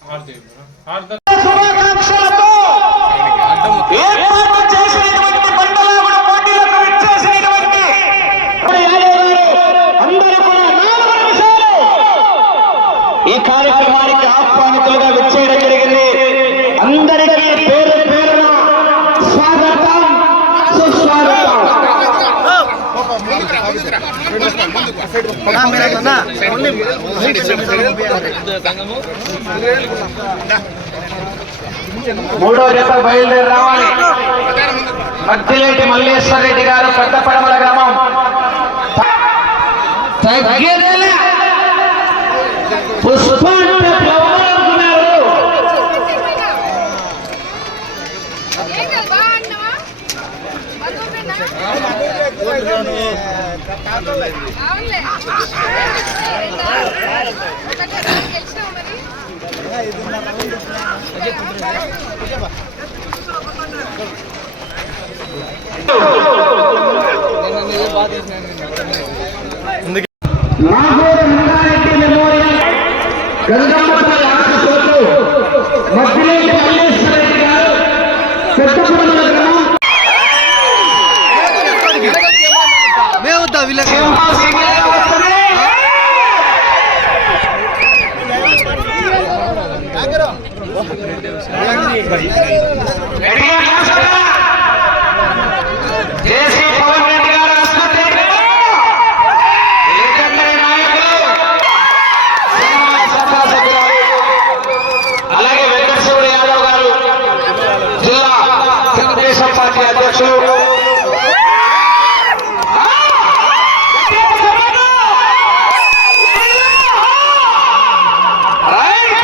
Harda yumru. Harda మూడో జత బయలుదేరి రావాలి. మద్దిలేటి మల్లేశ్వర రెడ్డి గారు పెద్ద పడమల గ్రామం. పుష్ప అవునులే రెడీగా నిలబడండి. జేసీ పవన్ రెడ్డి గారు ఆసుపత్రికి లేఖందరి నాయకులు సినిమా సభా సభ్యురాలు అలాగే వెంకటశివుడు యాదవ్ గారు జిల్లా తెలుగుదేశం పార్టీ అధ్యక్షులు రాని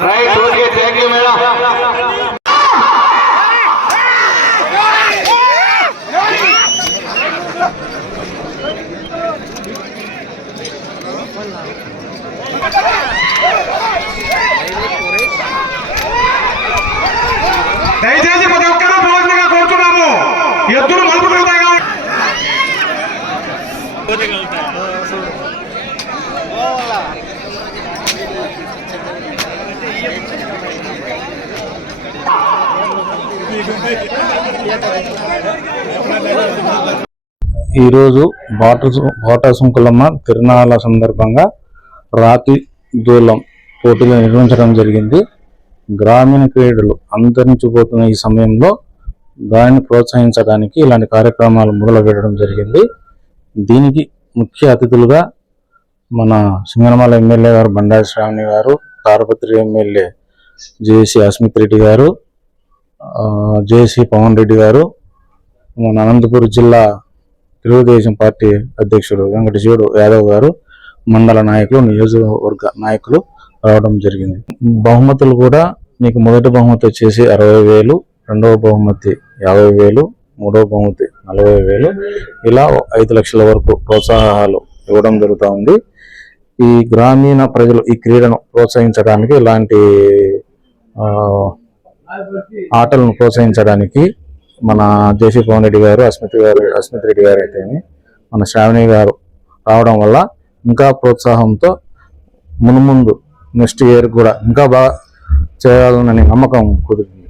right okay thank you madam దయచేసి ప్రతి ఒక్కరూ పోవాల్సిందిగా కోరుతున్నాము ఎద్దులు మలుపు పెడతాయి కాబట్టి. ఈరోజు బాట బాటా సుంకులమ్మ తిరునాళ్ళ సందర్భంగా రాతి దూలం పోటీలు నిర్వహించడం జరిగింది. గ్రామీణ క్రీడలు అంతరించిపోతున్న ఈ సమయంలో దానిని ప్రోత్సహించడానికి ఇలాంటి కార్యక్రమాలు మొదలు పెట్టడం జరిగింది. దీనికి ముఖ్య అతిథులుగా మన Singanamala MLA garu Bandari Sravani garu Tarapatri MLA JC Asmit Reddy garu JC Pavan Reddy గారు మన అనంతపురం జిల్లా తెలుగుదేశం పార్టీ అధ్యక్షుడు వెంకటశివుడు యాదవ్ గారు మండల నాయకులు నియోజకవర్గ నాయకులు రావడం జరిగింది. బహుమతులు కూడా మీకు మొదటి బహుమతి వచ్చేసి అరవై వేలు రెండవ బహుమతి యాభై వేలు మూడవ బహుమతి నలభై వేలు. ఇలా ఐదు లక్షల వరకు ప్రోత్సాహాలు ఇవ్వడం జరుగుతూ ఉంది. ఈ గ్రామీణ ప్రజలు ఈ క్రీడను ప్రోత్సహించడానికి ఇలాంటి ఆటలను ప్రోత్సహించడానికి మన జేసీ పవన్ రెడ్డి గారు అస్మిత్ గారు అస్మిత్ రెడ్డి గారు అయితే మన శ్రావణి గారు రావడం వల్ల ఇంకా ప్రోత్సాహంతో మునుముందు నెక్స్ట్ ఇయర్ కూడా ఇంకా బాగా చేయాలనే నమ్మకం కుదిరింది.